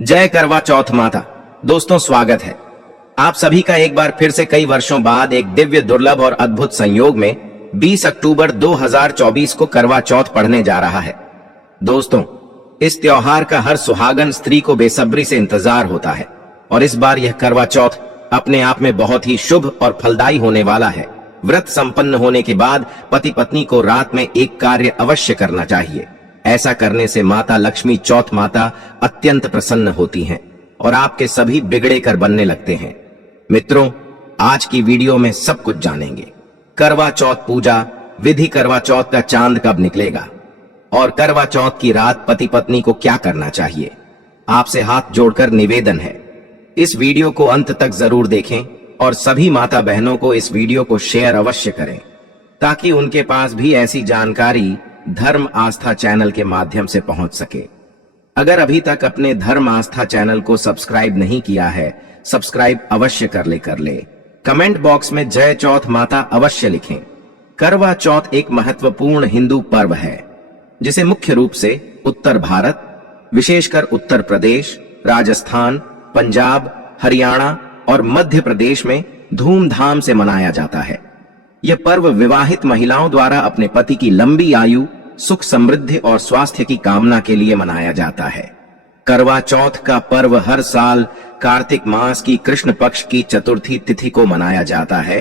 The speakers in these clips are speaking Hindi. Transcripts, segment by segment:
जय करवा चौथ माता। दोस्तों, स्वागत है आप सभी का एक बार फिर से कई वर्षों बाद एक दिव्य, दुर्लभ और अद्भुत संयोग में 20 अक्टूबर 2024 को करवा चौथ पढ़ने जा रहा है। दोस्तों, इस त्योहार का हर सुहागन स्त्री को बेसब्री से इंतजार होता है और इस बार यह करवा चौथ अपने आप में बहुत ही शुभ और फलदायी होने वाला है। व्रत संपन्न होने के बाद पति पत्नी को रात में एक कार्य अवश्य करना चाहिए। ऐसा करने से माता लक्ष्मी, चौथ माता, अत्यंत प्रसन्न होती हैं और आपके सभी बिगड़े कर बनने लगते हैं। मित्रों, आज की वीडियो में सब कुछ जानेंगे। करवा चौथ पूजा विधि, करवा चौथ का चांद कब निकलेगा और करवा चौथ की रात पति पत्नी को क्या करना चाहिए। आपसे हाथ जोड़कर निवेदन है, इस वीडियो को अंत तक जरूर देखें और सभी माता बहनों को इस वीडियो को शेयर अवश्य करें ताकि उनके पास भी ऐसी जानकारी धर्म आस्था चैनल के माध्यम से पहुंच सके। अगर अभी तक अपने धर्म आस्था चैनल को सब्सक्राइब नहीं किया है, सब्सक्राइब अवश्य कर ले। कमेंट बॉक्स में जय चौथ माता अवश्य लिखें। करवा चौथ एक महत्वपूर्ण हिंदू पर्व है जिसे मुख्य रूप से उत्तर भारत, विशेषकर उत्तर प्रदेश, राजस्थान, पंजाब, हरियाणा और मध्य प्रदेश में धूमधाम से मनाया जाता है। यह पर्व विवाहित महिलाओं द्वारा अपने पति की लंबी आयु, सुख, समृद्धि और स्वास्थ्य की कामना के लिए मनाया जाता है। करवा चौथ का पर्व हर साल कार्तिक मास की कृष्ण पक्ष की चतुर्थी तिथि को मनाया जाता है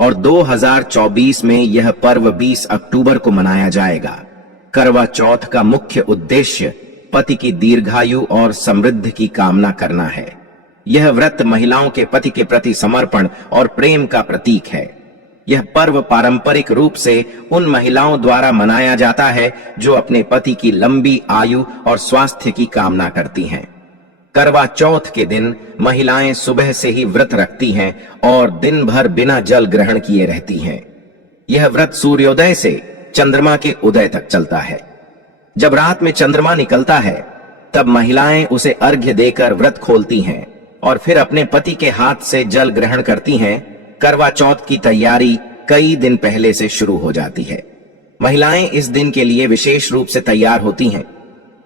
और 2024 में यह पर्व 20 अक्टूबर को मनाया जाएगा। करवा चौथ का मुख्य उद्देश्य पति की दीर्घायु और समृद्धि की कामना करना है। यह व्रत महिलाओं के पति के प्रति समर्पण और प्रेम का प्रतीक है। यह पर्व पारंपरिक रूप से उन महिलाओं द्वारा मनाया जाता है जो अपने पति की लंबी आयु और स्वास्थ्य की कामना करती हैं। करवा चौथ के दिन महिलाएं सुबह से ही व्रत रखती हैं और दिन भर बिना जल ग्रहण किए रहती हैं। यह व्रत सूर्योदय से चंद्रमा के उदय तक चलता है। जब रात में चंद्रमा निकलता है तब महिलाएं उसे अर्घ्य देकर व्रत खोलती हैं और फिर अपने पति के हाथ से जल ग्रहण करती हैं। करवा चौथ की तैयारी कई दिन पहले से शुरू हो जाती है। महिलाएं इस दिन के लिए विशेष रूप से तैयार होती हैं।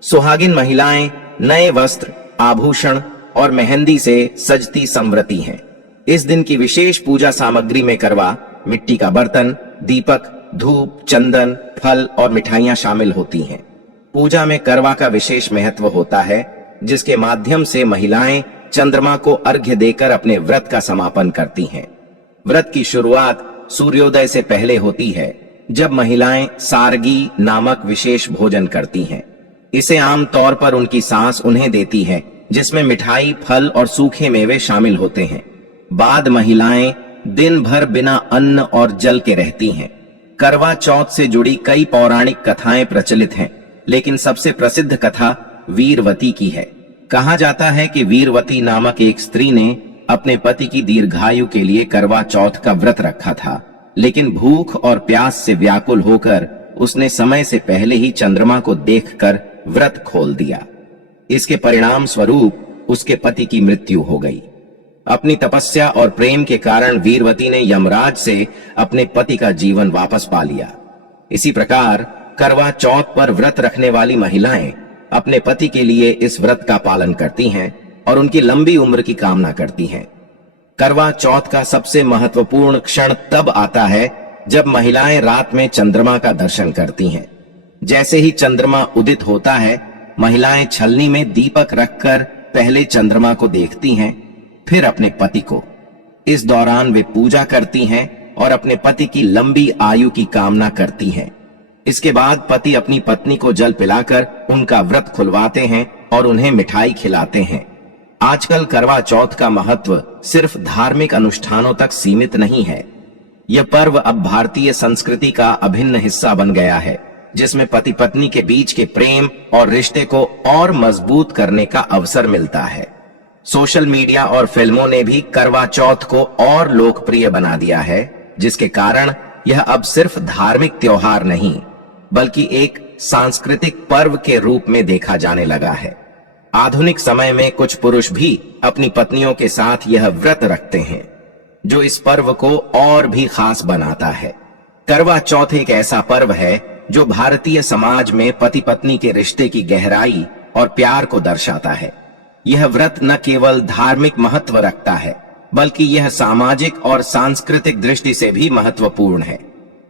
सुहागिन महिलाएं नए वस्त्र, आभूषण और मेहंदी से सजती संवरती हैं। इस दिन की विशेष पूजा सामग्री में करवा, मिट्टी का बर्तन, दीपक, धूप, चंदन, फल और मिठाइयां शामिल होती हैं। पूजा में करवा का विशेष महत्व होता है जिसके माध्यम से महिलाएं चंद्रमा को अर्घ्य देकर अपने व्रत का समापन करती हैं। व्रत की शुरुआत सूर्योदय से पहले होती है जब महिलाएं सारगी नामक विशेष भोजन करती हैं। इसे आमतौर पर उनकी सास उन्हें देती है जिसमें मिठाई, फल और सूखे मेवे शामिल होते हैं। बाद महिलाएं दिन भर बिना अन्न और जल के रहती हैं। करवा चौथ से जुड़ी कई पौराणिक कथाएं प्रचलित हैं, लेकिन सबसे प्रसिद्ध कथा वीरवती की है। कहा जाता है कि वीरवती नामक एक स्त्री ने अपने पति की दीर्घायु के लिए करवा चौथ का व्रत रखा था, लेकिन भूख और प्यास से व्याकुल होकर उसने समय से पहले ही चंद्रमा को देखकर व्रत खोल दिया। इसके परिणाम स्वरूप उसके पति की मृत्यु हो गई। अपनी तपस्या और प्रेम के कारण वीरवती ने यमराज से अपने पति का जीवन वापस पा लिया। इसी प्रकार करवा चौथ पर व्रत रखने वाली महिलाएं अपने पति के लिए इस व्रत का पालन करती हैं और उनकी लंबी उम्र की कामना करती हैं। करवा चौथ का सबसे महत्वपूर्ण क्षण तब आता है जब महिलाएं रात में चंद्रमा का दर्शन करती हैं। जैसे ही चंद्रमा उदित होता है, महिलाएं छलनी में दीपक रखकर पहले चंद्रमा को देखती हैं, फिर अपने पति को। इस दौरान वे पूजा करती हैं और अपने पति की लंबी आयु की कामना करती हैं। इसके बाद पति अपनी पत्नी को जल पिलाकर उनका व्रत खुलवाते हैं और उन्हें मिठाई खिलाते हैं। आजकल करवा चौथ का महत्व सिर्फ धार्मिक अनुष्ठानों तक सीमित नहीं है। यह पर्व अब भारतीय संस्कृति का अभिन्न हिस्सा बन गया है, जिसमें पति पत्नी के बीच के प्रेम और रिश्ते को और मजबूत करने का अवसर मिलता है। सोशल मीडिया और फिल्मों ने भी करवा चौथ को और लोकप्रिय बना दिया है, जिसके कारण यह अब सिर्फ धार्मिक त्योहार नहीं बल्कि एक सांस्कृतिक पर्व के रूप में देखा जाने लगा है। आधुनिक समय में कुछ पुरुष भी अपनी पत्नियों के साथ यह व्रत रखते हैं, जो इस पर्व को और भी खास बनाता है। करवा चौथ एक ऐसा पर्व है जो भारतीय समाज में पति पत्नी के रिश्ते की गहराई और प्यार को दर्शाता है। यह व्रत न केवल धार्मिक महत्व रखता है, बल्कि यह सामाजिक और सांस्कृतिक दृष्टि से भी महत्वपूर्ण है,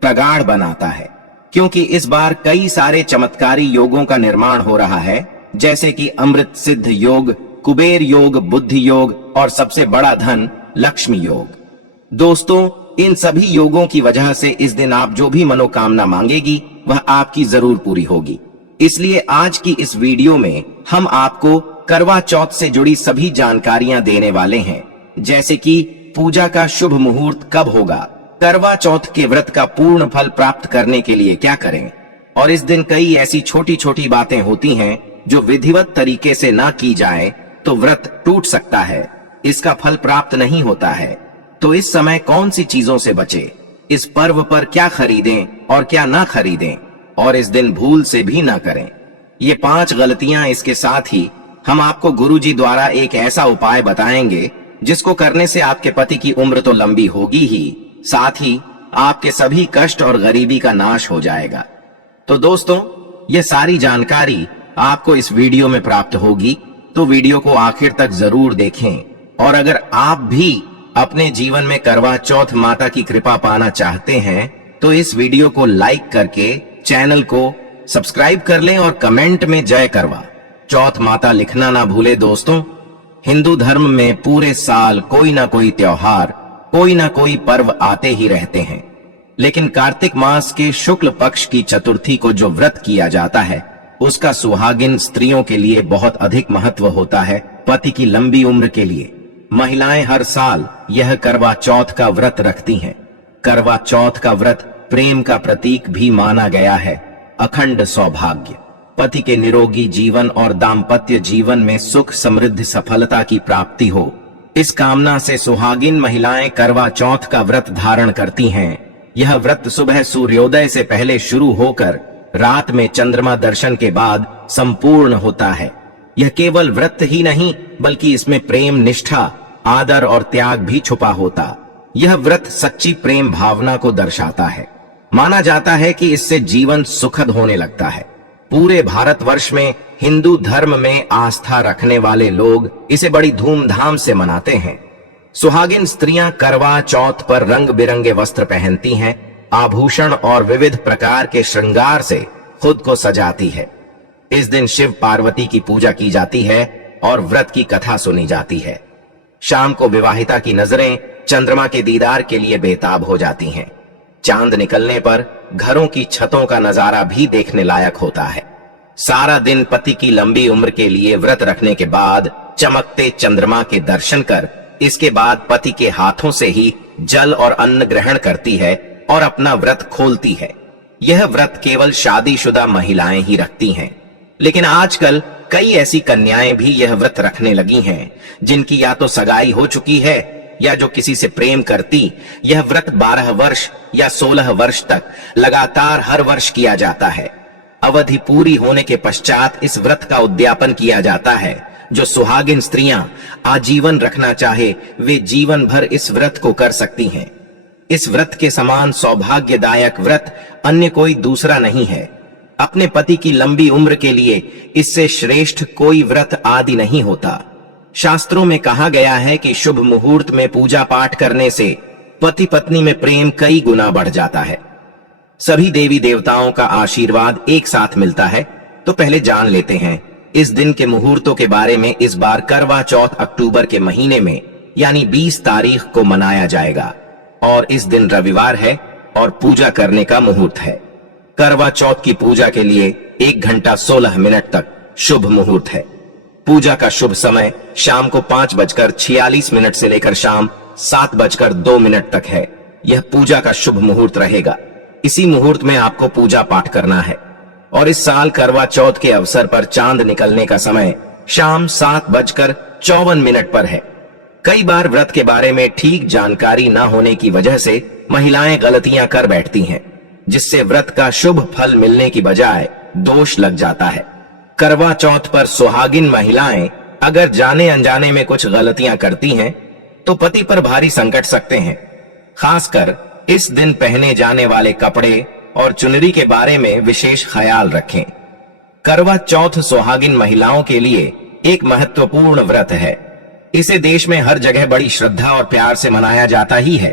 प्रगाढ़ बनाता है, क्योंकि इस बार कई सारे चमत्कारी योगों का निर्माण हो रहा है, जैसे कि अमृत सिद्ध योग, कुबेर योग, बुद्धि योग और सबसे बड़ा धन लक्ष्मी योग। दोस्तों, इन सभी योगों की वजह से इस दिन आप जो भी मनोकामना मांगेगी वह आपकी जरूर पूरी होगी। इसलिए आज की इस वीडियो में हम आपको करवा चौथ से जुड़ी सभी जानकारियां देने वाले हैं, जैसे कि पूजा का शुभ मुहूर्त कब होगा, करवा चौथ के व्रत का पूर्ण फल प्राप्त करने के लिए क्या करें, और इस दिन कई ऐसी छोटी छोटी बातें होती हैं जो विधिवत तरीके से ना की जाए तो व्रत टूट सकता है, इसका फल प्राप्त नहीं होता है। तो इस समय कौन सी चीजों से बचे, इस पर्व पर क्या खरीदें और क्या ना खरीदें, और इस दिन भूल से भी ना करें, ये 5 गलतियां। इसके साथ ही हम आपको गुरुजी द्वारा एक ऐसा उपाय बताएंगे जिसको करने से आपके पति की उम्र तो लंबी होगी ही, साथ ही आपके सभी कष्ट और गरीबी का नाश हो जाएगा। तो दोस्तों, ये सारी जानकारी आपको इस वीडियो में प्राप्त होगी, तो वीडियो को आखिर तक जरूर देखें। और अगर आप भी अपने जीवन में करवा चौथ माता की कृपा पाना चाहते हैं तो इस वीडियो को लाइक करके चैनल को सब्सक्राइब कर लें और कमेंट में जय करवा चौथ माता लिखना ना भूले। दोस्तों, हिंदू धर्म में पूरे साल कोई ना कोई त्योहार, कोई ना कोई पर्व आते ही रहते हैं, लेकिन कार्तिक मास के शुक्ल पक्ष की चतुर्थी को जो व्रत किया जाता है उसका सुहागिन स्त्रियों के लिए बहुत अधिक महत्व होता है। पति की लंबी उम्र के लिए महिलाएं हर साल यह करवा चौथ का व्रत रखती हैं। करवा चौथ का व्रत प्रेम का प्रतीक भी माना गया है। अखंड सौभाग्य, पति के निरोगी जीवन और दाम्पत्य जीवन में सुख समृद्धि सफलता की प्राप्ति हो, इस कामना से सुहागिन महिलाएं करवा चौथ का व्रत धारण करती हैं। यह व्रत सुबह सूर्योदय से पहले शुरू होकर रात में चंद्रमा दर्शन के बाद संपूर्ण होता है। यह केवल व्रत ही नहीं, बल्कि इसमें प्रेम, निष्ठा, आदर और त्याग भी छुपा होता। यह व्रत सच्ची प्रेम भावना को दर्शाता है। माना जाता है कि इससे जीवन सुखद होने लगता है। पूरे भारतवर्ष में हिंदू धर्म में आस्था रखने वाले लोग इसे बड़ी धूमधाम से मनाते हैं। सुहागिन स्त्रियां करवा चौथ पर रंग बिरंगे वस्त्र पहनती हैं, आभूषण और विविध प्रकार के श्रृंगार से खुद को सजाती है। इस दिन शिव पार्वती की पूजा की जाती है और व्रत की कथा सुनी जाती है। शाम को विवाहिता की नजरें चंद्रमा के दीदार के लिए बेताब हो जाती हैं। चांद निकलने पर घरों की छतों का नजारा भी देखने लायक होता है। सारा दिन पति की लंबी उम्र के लिए व्रत रखने के बाद चमकते चंद्रमा के दर्शन कर इसके बाद पति के हाथों से ही जल और अन्न ग्रहण करती है और अपना व्रत खोलती है। यह व्रत केवल शादीशुदा महिलाएं ही रखती हैं, लेकिन आजकल कई ऐसी कन्याएं भी यह व्रत रखने लगी हैं जिनकी या तो सगाई हो चुकी है या जो किसी से प्रेम करती। यह व्रत 12 वर्ष या 16 वर्ष तक लगातार हर वर्ष किया जाता है। अवधि पूरी होने के पश्चात इस व्रत का उद्यापन किया जाता है। जो सुहागिन स्त्रियां आजीवन रखना चाहे वे जीवन भर इस व्रत को कर सकती हैं। इस व्रत के समान सौभाग्यदायक व्रत अन्य कोई दूसरा नहीं है। अपने पति की लंबी उम्र के लिए इससे श्रेष्ठ कोई व्रत आदि नहीं होता। शास्त्रों में कहा गया है कि शुभ मुहूर्त में पूजा पाठ करने से पति पत्नी में प्रेम कई गुना बढ़ जाता है। सभी देवी देवताओं का आशीर्वाद एक साथ मिलता है। तो पहले जान लेते हैं इस दिन के मुहूर्तों के बारे में। इस बार करवा चौथ अक्टूबर के महीने में यानी 20 तारीख को मनाया जाएगा और इस दिन रविवार है और पूजा करने का मुहूर्त है। करवा चौथ की पूजा के लिए 1 घंटा 16 मिनट तक शुभ मुहूर्त है। पूजा का शुभ समय शाम को 5:46 से लेकर शाम 7:02 तक है। यह पूजा का शुभ मुहूर्त रहेगा। इसी मुहूर्त में आपको पूजा पाठ करना है। और इस साल करवा चौथ के अवसर पर चांद निकलने का समय शाम 7:54 पर है। कई बार व्रत के बारे में ठीक जानकारी न होने की वजह से महिलाएं गलतियां कर बैठती हैं, जिससे व्रत का शुभ फल मिलने की बजाय दोष लग जाता है। करवा चौथ पर सुहागिन महिलाएं अगर जाने अनजाने में कुछ गलतियां करती हैं तो पति पर भारी संकट सकते हैं। खासकर इस दिन पहने जाने वाले कपड़े और चुनरी के बारे में विशेष ख्याल रखें। करवा चौथ सुहागिन महिलाओं के लिए एक महत्वपूर्ण व्रत है। इसे देश में हर जगह बड़ी श्रद्धा और प्यार से मनाया जाता ही है,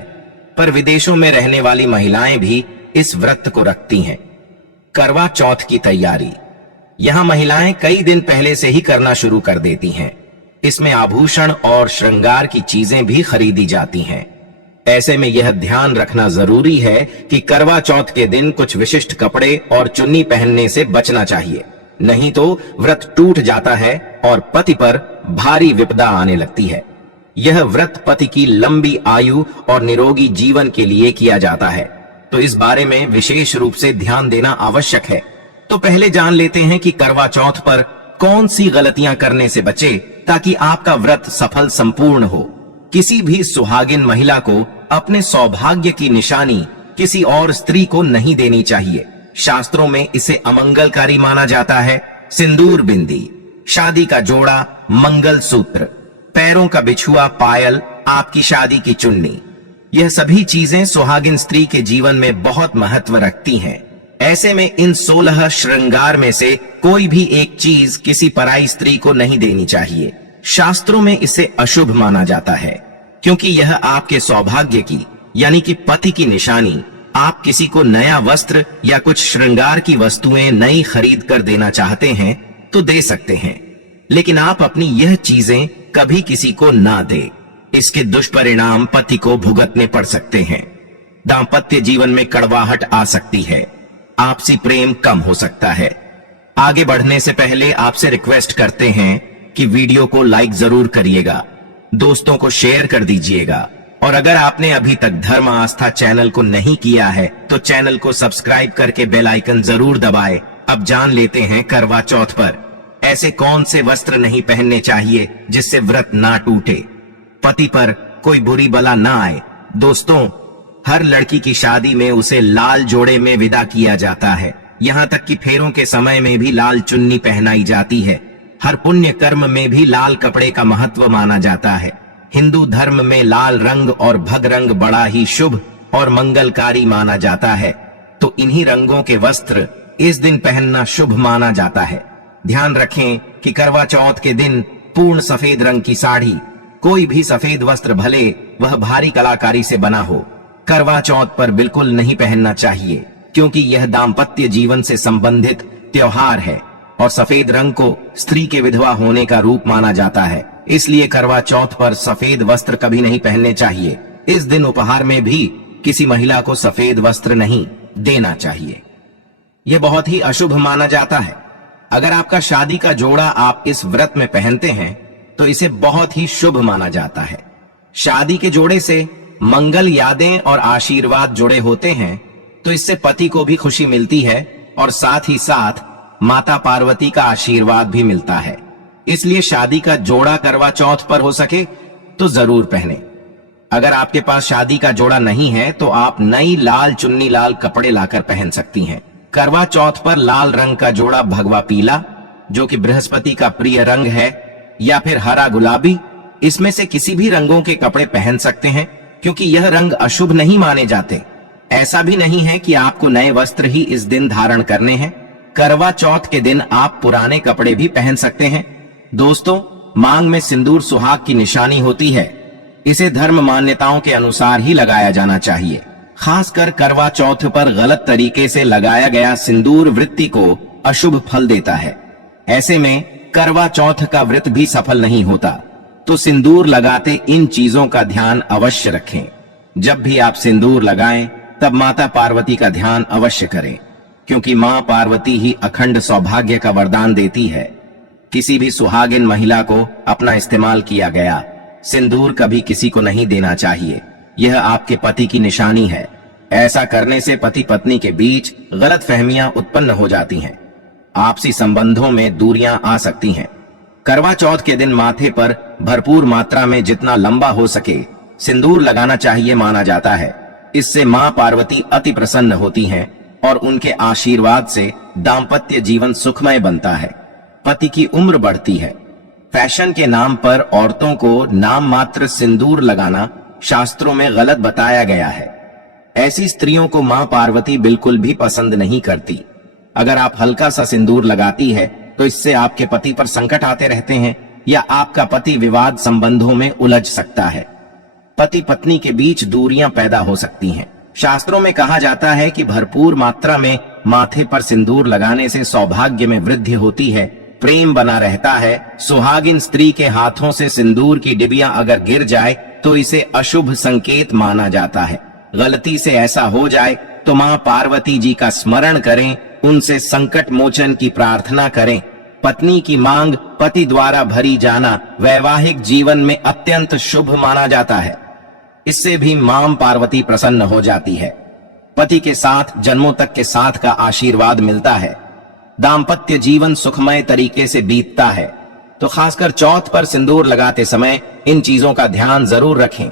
पर विदेशों में रहने वाली महिलाएं भी इस व्रत को रखती हैं। करवा चौथ की तैयारी यहां महिलाएं कई दिन पहले से ही करना शुरू कर देती हैं। इसमें आभूषण और श्रृंगार की चीजें भी खरीदी जाती हैं। ऐसे में यह ध्यान रखना जरूरी है कि करवा चौथ के दिन कुछ विशिष्ट कपड़े और चुन्नी पहनने से बचना चाहिए, नहीं तो व्रत टूट जाता है और पति पर भारी विपदा आने लगती है। यह व्रत पति की लंबी आयु और निरोगी जीवन के लिए किया जाता है, तो इस बारे में विशेष रूप से ध्यान देना आवश्यक है। तो पहले जान लेते हैं कि करवा चौथ पर कौन सी गलतियां करने से बचे ताकि आपका व्रत सफल संपूर्ण हो। किसी भी सुहागिन महिला को अपने सौभाग्य की निशानी किसी और स्त्री को नहीं देनी चाहिए। शास्त्रों में इसे अमंगलकारी माना जाता है। सिंदूर बिंदी, शादी का जोड़ा, मंगल सूत्र, पैरों का बिछुआ, पायल, आपकी शादी की चुन्नी, यह सभी चीजें सुहागिन स्त्री के जीवन में बहुत महत्व रखती हैं। ऐसे में इन 16 श्रृंगार में से कोई भी एक चीज किसी पराई स्त्री को नहीं देनी चाहिए। शास्त्रों में इसे अशुभ माना जाता है, क्योंकि यह आपके सौभाग्य की यानी कि पति की निशानी। आप किसी को नया वस्त्र या कुछ श्रृंगार की वस्तुएं नई खरीद कर देना चाहते हैं तो दे सकते हैं, लेकिन आप अपनी यह चीजें कभी किसी को ना दे। इसके दुष्परिणाम पति को भुगतने पड़ सकते हैं। दाम्पत्य जीवन में कड़वाहट आ सकती है, आपसी प्रेम कम हो सकता है। आगे बढ़ने से पहले आपसे रिक्वेस्ट करते हैं कि वीडियो को लाइक जरूर करिएगा, दोस्तों को शेयर कर दीजिएगा, और अगर आपने अभी तक धर्म आस्था चैनल को नहीं किया है तो चैनल को सब्सक्राइब करके बेल आइकन जरूर दबाएं। अब जान लेते हैं करवा चौथ पर ऐसे कौन से वस्त्र नहीं पहनने चाहिए जिससे व्रत ना टूटे, पति पर कोई बुरी बला ना आए। दोस्तों, हर लड़की की शादी में उसे लाल जोड़े में विदा किया जाता है। यहाँ तक कि फेरों के समय में भी लाल चुन्नी पहनाई जाती है। हर पुण्य कर्म में भी लाल कपड़े का महत्व माना जाता है। हिंदू धर्म में लाल रंग और भग रंग बड़ा ही शुभ और मंगलकारी माना जाता है, तो इन्हीं रंगों के वस्त्र इस दिन पहनना शुभ माना जाता है। ध्यान रखें कि करवा चौथ के दिन पूर्ण सफेद रंग की साड़ी, कोई भी सफेद वस्त्र भले वह भारी कलाकारी से बना हो, करवा चौथ पर बिल्कुल नहीं पहनना चाहिए, क्योंकि यह दाम्पत्य जीवन से संबंधित त्योहार है और सफेद रंग को स्त्री के विधवा होने का रूप माना जाता है। इसलिए करवा चौथ पर सफेद वस्त्र कभी नहीं पहनने चाहिए। इस दिन उपहार में भी किसी महिला को सफेद वस्त्र नहीं देना चाहिए, यह बहुत ही अशुभ माना जाता है। अगर आपका शादी का जोड़ा आप इस व्रत में पहनते हैं तो इसे बहुत ही शुभ माना जाता है। शादी के जोड़े से मंगल यादें और आशीर्वाद जुड़े होते हैं, तो इससे पति को भी खुशी मिलती है और साथ ही साथ माता पार्वती का आशीर्वाद भी मिलता है। इसलिए शादी का जोड़ा करवा चौथ पर हो सके तो जरूर पहने। अगर आपके पास शादी का जोड़ा नहीं है तो आप नई लाल चुन्नी, लाल कपड़े लाकर पहन सकती हैं। करवा चौथ पर लाल रंग का जोड़ा, भगवा पीला जो कि बृहस्पति का प्रिय रंग है, या फिर हरा गुलाबी, इसमें से किसी भी रंगों के कपड़े पहन सकते हैं, क्योंकि यह रंग अशुभ नहीं माने जाते। ऐसा भी नहीं है कि आपको नए वस्त्र ही इस दिन धारण करने हैं। करवा चौथ के दिन आप पुराने कपड़े भी पहन सकते हैं। दोस्तों, मांग में सिंदूर सुहाग की निशानी होती है। इसे धर्म मान्यताओं के अनुसार ही लगाया जाना चाहिए। खासकर करवा चौथ पर गलत तरीके से लगाया गया सिंदूर वृत्ति को अशुभ फल देता है। ऐसे में करवा चौथ का व्रत भी सफल नहीं होता। तो सिंदूर लगाते इन चीजों का ध्यान अवश्य रखें। जब भी आप सिंदूर लगाएं तब माता पार्वती का ध्यान अवश्य करें, क्योंकि मां पार्वती ही अखंड सौभाग्य का वरदान देती है। किसी भी सुहागिन महिला को अपना इस्तेमाल किया गया सिंदूर कभी किसी को नहीं देना चाहिए। यह आपके पति की निशानी है। ऐसा करने से पति पत्नी के बीच गलतफहमियां उत्पन्न हो जाती हैं, आपसी संबंधों में दूरियां आ सकती हैं। करवा चौथ के दिन माथे पर भरपूर मात्रा में जितना लंबा हो सके सिंदूर लगाना चाहिए माना जाता है। इससे मां पार्वती अति प्रसन्न होती हैं और उनके आशीर्वाद से दाम्पत्य जीवन सुखमय बनता है, पति की उम्र बढ़ती है। फैशन के नाम पर औरतों को नाम मात्र सिंदूर लगाना शास्त्रों में गलत बताया गया है। ऐसी स्त्रियों को मां पार्वती बिल्कुल भी पसंद नहीं करती। अगर आप हल्का सा सिंदूर लगाती है तो इससे आपके पति पर संकट आते रहते हैं या आपका पति विवाद संबंधों में उलझ सकता है। पति पत्नी के बीच दूरियां पैदा हो सकती हैं। शास्त्रों में कहा जाता है कि भरपूर मात्रा में माथे पर सिंदूर लगाने से सौभाग्य में वृद्धि होती है, प्रेम बना रहता है। सुहागिन स्त्री के हाथों से सिंदूर की डिबिया अगर गिर जाए तो इसे अशुभ संकेत माना जाता है। गलती से ऐसा हो जाए तो मां पार्वती जी का स्मरण करें, उनसे संकट मोचन की प्रार्थना करें। पत्नी की मांग पति द्वारा भरी जाना वैवाहिक जीवन में अत्यंत शुभ माना जाता है। इससे भी मां पार्वती प्रसन्न हो जाती है। पति के साथ जन्मों तक के साथ का आशीर्वाद मिलता है। दाम्पत्य जीवन सुखमय तरीके से बीतता है। तो खासकर चौथ पर सिंदूर लगाते समय इन चीजों का ध्यान जरूर रखें।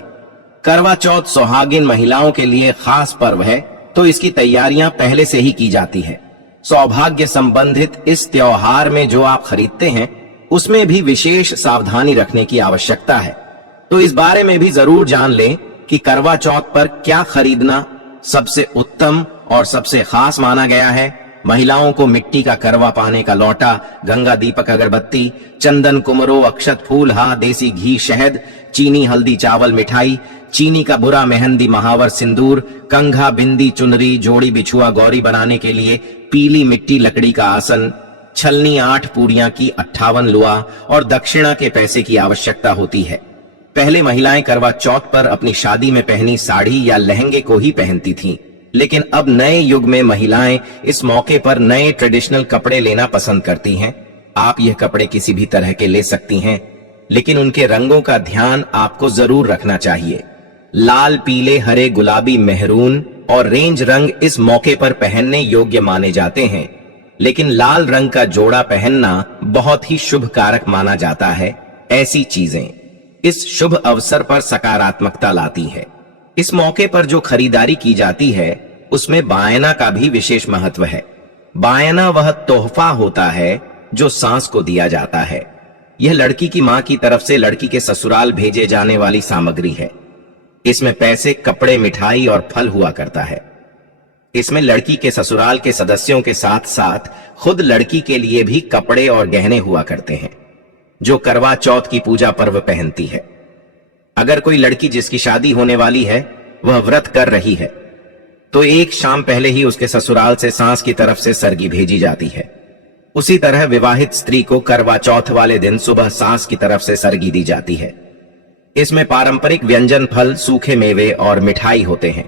करवा चौथ सुहागिन महिलाओं के लिए खास पर्व है, तो इसकी तैयारियां पहले से ही की जाती है। सौभाग्य संबंधित इस त्योहार में जो आप खरीदते हैं उसमें भी विशेष सावधानी रखने की आवश्यकता है। तो इस बारे में भी जरूर जान लें कि करवा चौथ पर क्या खरीदना सबसे उत्तम और सबसे खास माना गया है। महिलाओं को मिट्टी का करवा पाने का लौटा, गंगा दीपक अगरबत्ती, चंदन कुमरो, अक्षत फूल, देसी घी, शहद, चीनी, हल्दी, चावल, मिठाई, चीनी का बुरा, मेहंदी, महावर, सिंदूर, कंघा, बिंदी, चुनरी, जोड़ी, बिछुआ, गौरी बनाने के लिए पीली मिट्टी, लकड़ी का आसन, छलनी, 8 पूरियां की 58 लुआ और दक्षिणा के पैसे की आवश्यकता होती है। पहले महिलाएं करवा चौथ पर अपनी शादी में पहनी साड़ी या लहंगे को ही पहनती थीं, लेकिन अब नए युग में महिलाएं इस मौके पर नए ट्रेडिशनल कपड़े लेना पसंद करती हैं। आप यह कपड़े किसी भी तरह के ले सकती हैं, लेकिन उनके रंगों का ध्यान आपको जरूर रखना चाहिए। लाल, पीले, हरे, गुलाबी, मेहरून और रेंज रंग इस मौके पर पहनने योग्य माने जाते हैं, लेकिन लाल रंग का जोड़ा पहनना बहुत ही शुभ कारक माना जाता है। ऐसी चीजें इस शुभ अवसर पर सकारात्मकता लाती है। इस मौके पर जो खरीदारी की जाती है उसमें बायना का भी विशेष महत्व है। बायना वह तोहफा होता है जो सास को दिया जाता है। यह लड़की की मां की तरफ से लड़की के ससुराल भेजे जाने वाली सामग्री है। इसमें पैसे, कपड़े, मिठाई और फल हुआ करता है। इसमें लड़की के ससुराल के सदस्यों के साथ साथ खुद लड़की के लिए भी कपड़े और गहने हुआ करते हैं, जो करवा चौथ की पूजा पर्व पहनती है। अगर कोई लड़की जिसकी शादी होने वाली है वह व्रत कर रही है तो एक शाम पहले ही उसके ससुराल से सास की तरफ से सरगी भेजी जाती है। उसी तरह विवाहित स्त्री को करवा चौथ वाले दिन सुबह सास की तरफ से सरगी दी जाती है। इसमें पारंपरिक व्यंजन, फल, सूखे मेवे और मिठाई होते हैं,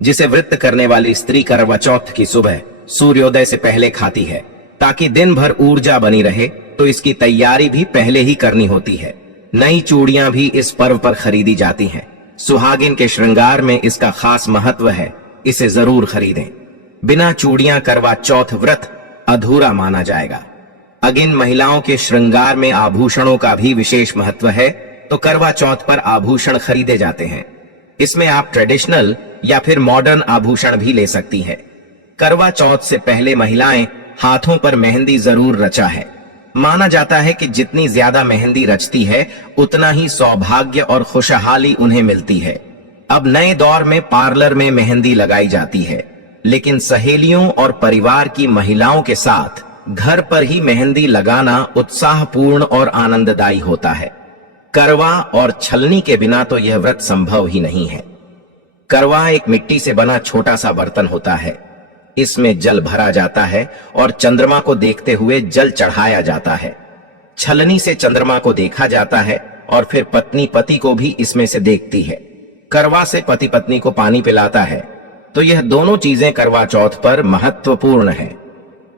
जिसे व्रत करने वाली स्त्री करवा चौथ की सुबह सूर्योदय से पहले खाती है ताकि दिन भर ऊर्जा बनी रहे। तो इसकी तैयारी भी पहले ही करनी होती है। नई चूड़ियां भी इस पर्व पर खरीदी जाती हैं। सुहागिन के श्रृंगार में इसका खास महत्व है, इसे जरूर खरीदें। बिना चूड़ियां करवा चौथ व्रत अधूरा माना जाएगा। अगिन महिलाओं के श्रृंगार में आभूषणों का भी विशेष महत्व है, तो करवा चौथ पर आभूषण खरीदे जाते हैं। इसमें आप ट्रेडिशनल या फिर मॉडर्न आभूषण भी ले सकती हैं। करवा चौथ से पहले महिलाएं हाथों पर मेहंदी जरूर रचा है। माना जाता है कि जितनी ज्यादा मेहंदी रचती है उतना ही सौभाग्य और खुशहाली उन्हें मिलती है। अब नए दौर में पार्लर में मेहंदी लगाई जाती है, लेकिन सहेलियों और परिवार की महिलाओं के साथ घर पर ही मेहंदी लगाना उत्साहपूर्ण और आनंददायी होता है। करवा और छलनी के बिना तो यह व्रत संभव ही नहीं है। करवा एक मिट्टी से बना छोटा सा बर्तन होता है। इसमें जल भरा जाता है और चंद्रमा को देखते हुए जल चढ़ाया जाता है। छलनी से चंद्रमा को देखा जाता है और फिर पत्नी पति को भी इसमें से देखती है। करवा से पति पत्नी को पानी पिलाता है। तो यह दोनों चीजें करवा चौथ पर महत्वपूर्ण है।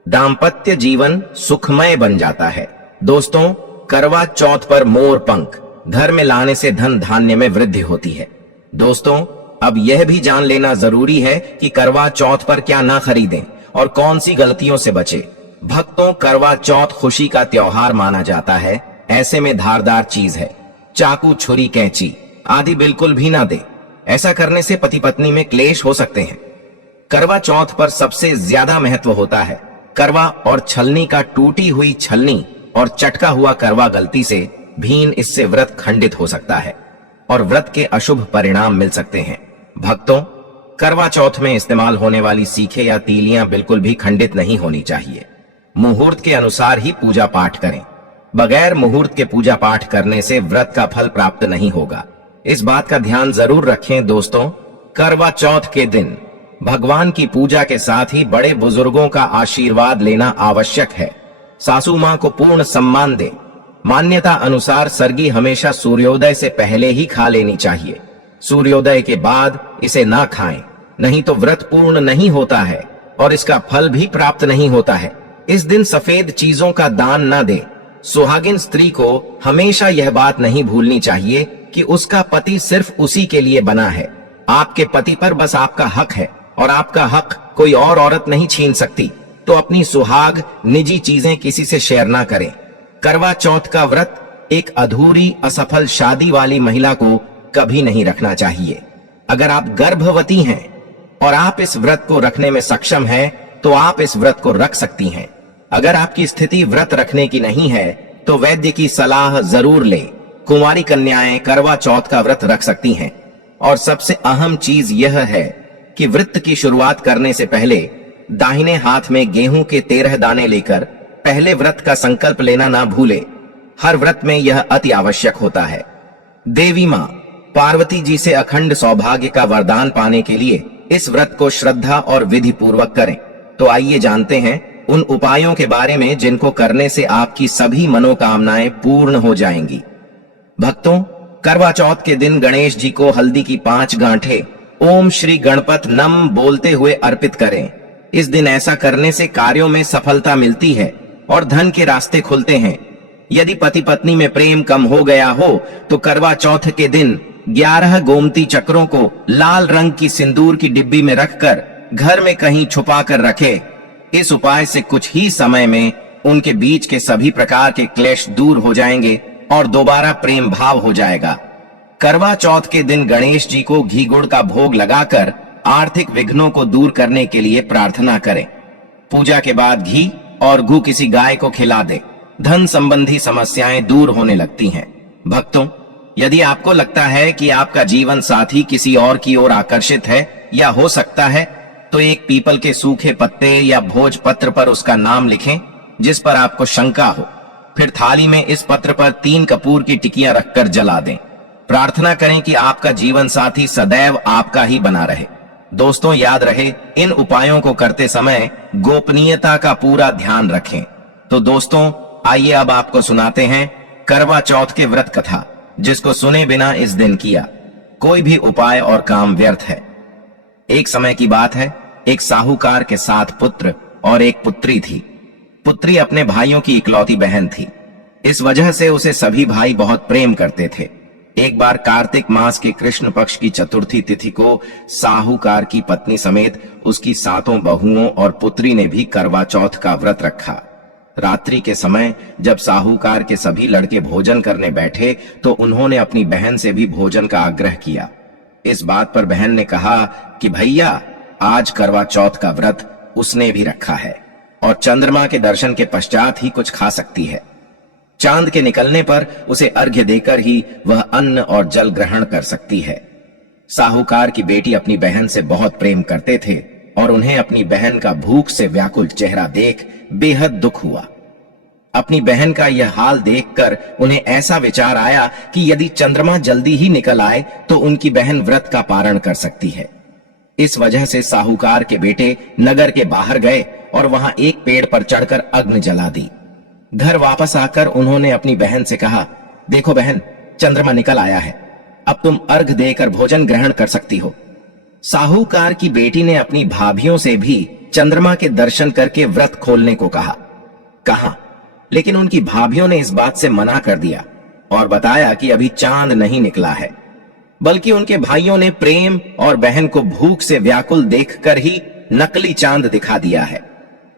दाम्पत्य जीवन सुखमय बन जाता है। दोस्तों, करवा चौथ पर मोर पंख घर में लाने से धन धान्य में वृद्धि होती है। दोस्तों, अब यह भी जान लेना जरूरी है कि करवा चौथ पर क्या ना खरीदें और कौन सी गलतियों से बचे। भक्तों, करवा चौथ खुशी का त्योहार माना जाता है। ऐसे में धारदार चीज है, चाकू, छुरी, कैंची आदि बिल्कुल भी ना दे। ऐसा करने से पति पत्नी में क्लेश हो सकते हैं। करवा चौथ पर सबसे ज्यादा महत्व होता है करवा और छलनी का। टूटी हुई छलनी और चटका हुआ करवा गलती से भीन, इससे व्रत खंडित हो सकता है और व्रत के अशुभ परिणाम मिल सकते हैं। भक्तों, करवा चौथ में इस्तेमाल होने वाली सीखे या तीलियां बिल्कुल भी खंडित नहीं होनी चाहिए। मुहूर्त के अनुसार ही पूजा पाठ करें। बगैर मुहूर्त के पूजा पाठ करने से व्रत का फल प्राप्त नहीं होगा। इस बात का ध्यान जरूर रखें दोस्तों। करवा चौथ के दिन भगवान की पूजा के साथ ही बड़े बुजुर्गों का आशीर्वाद लेना आवश्यक है। सासू मां को पूर्ण सम्मान दें। मान्यता अनुसार सरगी हमेशा सूर्योदय से पहले ही खा लेनी चाहिए। सूर्योदय के बाद इसे ना खाएं, नहीं तो व्रत पूर्ण नहीं होता है और इसका फल भी प्राप्त नहीं होता है। इस दिन सफेद चीजों का दान ना दे। सुहागिन स्त्री को हमेशा यह बात नहीं भूलनी चाहिए कि उसका पति सिर्फ उसी के लिए बना है। आपके पति पर बस आपका हक है और आपका हक कोई और औरत नहीं छीन सकती। तो अपनी सुहाग निजी चीजें किसी से शेयर ना करें। करवा चौथ का व्रत एक अधूरी असफल शादी वाली महिला को कभी नहीं रखना चाहिए। अगर आप गर्भवती हैं और आप इस व्रत को रखने में सक्षम हैं, तो आप इस व्रत को रख सकती हैं। अगर आपकी स्थिति व्रत रखने की नहीं है तो वैद्य की सलाह जरूर ले। कुंवारी कन्याएं करवा चौथ का व्रत रख सकती हैं। और सबसे अहम चीज यह है कि व्रत की शुरुआत करने से पहले दाहिने हाथ में गेहूं के 13 दाने लेकर पहले व्रत का संकल्प लेना ना भूले। हर व्रत में यह अति आवश्यक होता है। देवी मां पार्वती जी से अखंड सौभाग्य का वरदान पाने के लिए इस व्रत को श्रद्धा और विधि पूर्वक करें। तो आइए जानते हैं उन उपायों के बारे में जिनको करने से आपकी सभी मनोकामनाएं पूर्ण हो जाएंगी। भक्तों, करवा चौथ के दिन गणेश जी को हल्दी की 5 गांठें ओम श्री गणपत नम बोलते हुए अर्पित करें। इस दिन ऐसा करने से कार्यों में सफलता मिलती है और धन के रास्ते खुलते हैं। यदि पति पत्नी में प्रेम कम हो गया हो तो करवा चौथ के दिन 11 गोमती चक्रों को लाल रंग की सिंदूर की डिब्बी में रखकर घर में कहीं छुपा कर रखे। इस उपाय से कुछ ही समय में उनके बीच के सभी प्रकार के क्लेश दूर हो जाएंगे और दोबारा प्रेम भाव हो जाएगा। करवा चौथ के दिन गणेश जी को घी गुड़ का भोग लगाकर आर्थिक विघ्नों को दूर करने के लिए प्रार्थना करें। पूजा के बाद घी और गू किसी गाय को खिला दे। धन संबंधी समस्याएं दूर होने लगती हैं। भक्तों, यदि आपको लगता है कि आपका जीवन साथी किसी और की ओर आकर्षित है या हो सकता है, तो एक पीपल के सूखे पत्ते या भोज पत्र पर उसका नाम लिखें जिस पर आपको शंका हो। फिर थाली में इस पत्र पर 3 कपूर की टिकियां रखकर जला दें। प्रार्थना करें कि आपका जीवन साथी सदैव आपका ही बना रहे। दोस्तों, याद रहे, इन उपायों को करते समय गोपनीयता का पूरा ध्यान रखें। तो दोस्तों, आइए अब आपको सुनाते हैं करवा चौथ के व्रत कथा, जिसको सुने बिना इस दिन किया कोई भी उपाय और काम व्यर्थ है। एक समय की बात है, एक साहूकार के 7 पुत्र और एक पुत्री थी। पुत्री अपने भाइयों की इकलौती बहन थी। इस वजह से उसे सभी भाई बहुत प्रेम करते थे। एक बार कार्तिक मास के कृष्ण पक्ष की चतुर्थी तिथि को साहूकार की पत्नी समेत उसकी 7 बहुओं और पुत्री ने भी करवा चौथ का व्रत रखा। रात्रि के समय जब साहूकार के सभी लड़के भोजन करने बैठे तो उन्होंने अपनी बहन से भी भोजन का आग्रह किया। इस बात पर बहन ने कहा कि भैया, आज करवा चौथ का व्रत उसने भी रखा है और चंद्रमा के दर्शन के पश्चात ही कुछ खा सकती है। चांद के निकलने पर उसे अर्घ्य देकर ही वह अन्न और जल ग्रहण कर सकती है। साहूकार की बेटी अपनी बहन से बहुत प्रेम करते थे और उन्हें अपनी बहन का भूख से व्याकुल चेहरा देख बेहद दुख हुआ। अपनी बहन का यह हाल देखकर उन्हें ऐसा विचार आया कि यदि चंद्रमा जल्दी ही निकल आए तो उनकी बहन व्रत का पारण कर सकती है। इस वजह से साहूकार के बेटे नगर के बाहर गए और वहां एक पेड़ पर चढ़कर अग्नि जला दी। घर वापस आकर उन्होंने अपनी बहन से कहा, देखो बहन, चंद्रमा निकल आया है, अब तुम अर्घ देकर भोजन ग्रहण कर सकती हो। साहूकार की बेटी ने अपनी भाभियों से भी चंद्रमा के दर्शन करके व्रत खोलने को कहा, लेकिन उनकी भाभियों ने इस बात से मना कर दिया और बताया कि अभी चांद नहीं निकला है। बल्कि उनके भाइयों ने प्रेम और बहन को भूख से व्याकुल देखकर ही नकली चांद दिखा दिया है।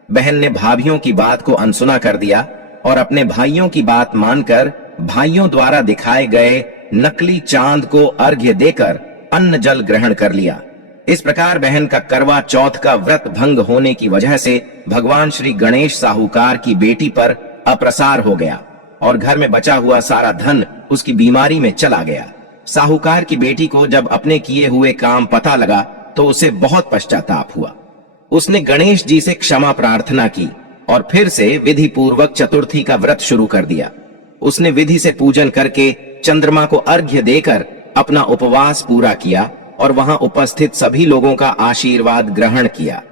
बहन ने भाभियों की बात को अनसुना कर दिया और अपने भाइयों की बात मानकर भाइयों द्वारा दिखाए गए नकली चांद को अर्घ्य देकर अन्न जल ग्रहण कर लिया। इस प्रकार बहन का करवा चौथ का व्रत भंग होने की वजह से भगवान श्री गणेश साहूकार की बेटी पर अप्रसार हो गया और घर में बचा हुआ सारा धन उसकी बीमारी में चला गया। साहूकार की बेटी को जब अपने किए हुए काम पता लगा तो उसे बहुत पश्चाताप हुआ। उसने गणेश जी से क्षमा प्रार्थना की और फिर से विधि पूर्वक चतुर्थी का व्रत शुरू कर दिया। उसने विधि से पूजन करके चंद्रमा को अर्घ्य देकर अपना उपवास पूरा किया और वहां उपस्थित सभी लोगों का आशीर्वाद ग्रहण किया।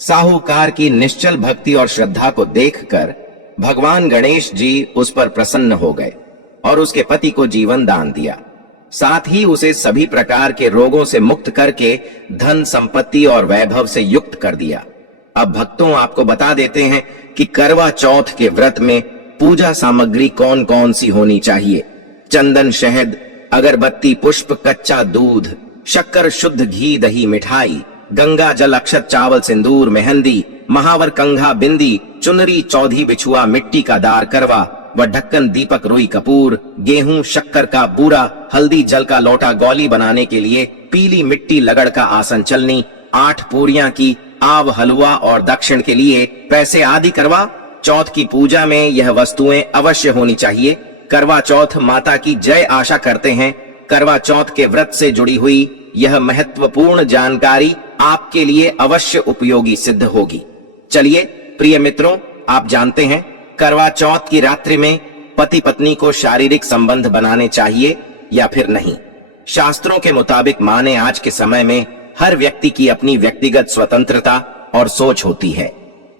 साहूकार की निश्चल भक्ति और श्रद्धा को देखकर भगवान गणेश जी उस पर प्रसन्न हो गए और उसके पति को जीवन दान दिया। साथ ही उसे सभी प्रकार के रोगों से मुक्त करके धन संपत्ति और वैभव से युक्त कर दिया। अब भक्तों, आपको बता देते हैं कि करवा चौथ के व्रत में पूजा सामग्री कौन कौन सी होनी चाहिए। चंदन, शहद, अगरबत्ती, पुष्प, कच्चा दूध, शक्कर, शुद्ध घी, दही, मिठाई, गंगा जल, अक्षत, चावल, सिंदूर, मेहंदी, महावर, कंघा, बिंदी, चुनरी, चौधी, बिछुआ, मिट्टी का दार करवा व ढक्कन, दीपक, रुई, कपूर, गेहूं, शक्कर का बूरा, हल्दी, जल का लोटा, गौली बनाने के लिए पीली मिट्टी, लगड़ का आसन, चलनी, 8 पूरियां की, आव, हलवा और दक्षिण के लिए पैसे आदि करवा चौथ की पूजा में यह वस्तुएं अवश्य होनी चाहिए। करवा चौथ माता की जय आशा करते हैं। करवा चौथ के व्रत से जुड़ी हुई यह महत्वपूर्ण जानकारी आपके लिए अवश्य उपयोगी सिद्ध होगी। चलिए प्रिय मित्रों, आप जानते हैं करवा चौथ की रात्रि में पति पत्नी को शारीरिक संबंध बनाने चाहिए या फिर नहीं। शास्त्रों के मुताबिक माने आज के समय में हर व्यक्ति की अपनी व्यक्तिगत स्वतंत्रता और सोच होती है,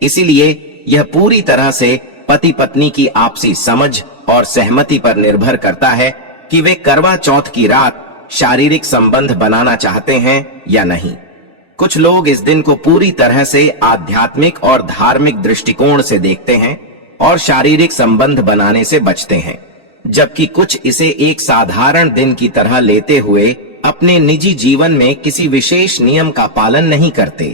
इसीलिए यह पूरी तरह से पति पत्नी की आपसी समझ और सहमति पर निर्भर करता है कि वे करवा चौथ की रात शारीरिक संबंध बनाना चाहते हैं या नहीं। कुछ लोग इस दिन को पूरी तरह से आध्यात्मिक और धार्मिक दृष्टिकोण से देखते हैं और शारीरिक संबंध बनाने से बचते हैं, जबकि कुछ इसे एक साधारण दिन की तरह लेते हुए अपने निजी जीवन में किसी विशेष नियम का पालन नहीं करते।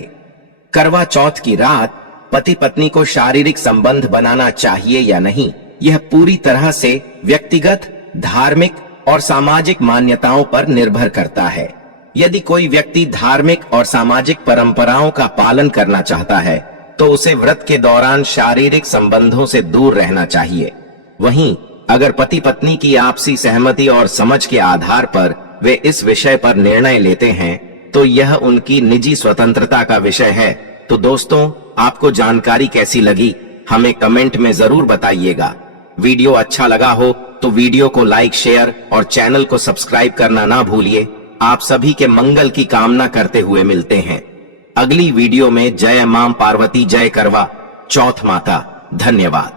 करवा चौथ की रात पति पत्नी को शारीरिक संबंध बनाना चाहिए या नहीं, यह पूरी तरह से व्यक्तिगत, धार्मिक और सामाजिक मान्यताओं पर निर्भर करता है। यदि कोई व्यक्ति धार्मिक और सामाजिक परंपराओं का पालन करना चाहता है तो उसे व्रत के दौरान शारीरिक संबंधों से दूर रहना चाहिए। वहीं अगर पति पत्नी की आपसी सहमति और समझ के आधार पर वे इस विषय पर निर्णय लेते हैं तो यह उनकी निजी स्वतंत्रता का विषय है। तो दोस्तों, आपको जानकारी कैसी लगी हमें कमेंट में जरूर बताइएगा। वीडियो अच्छा लगा हो तो वीडियो को लाइक, शेयर और चैनल को सब्सक्राइब करना ना भूलिए। आप सभी के मंगल की कामना करते हुए मिलते हैं अगली वीडियो में। जय मां पार्वती, जय करवा चौथ माता। धन्यवाद।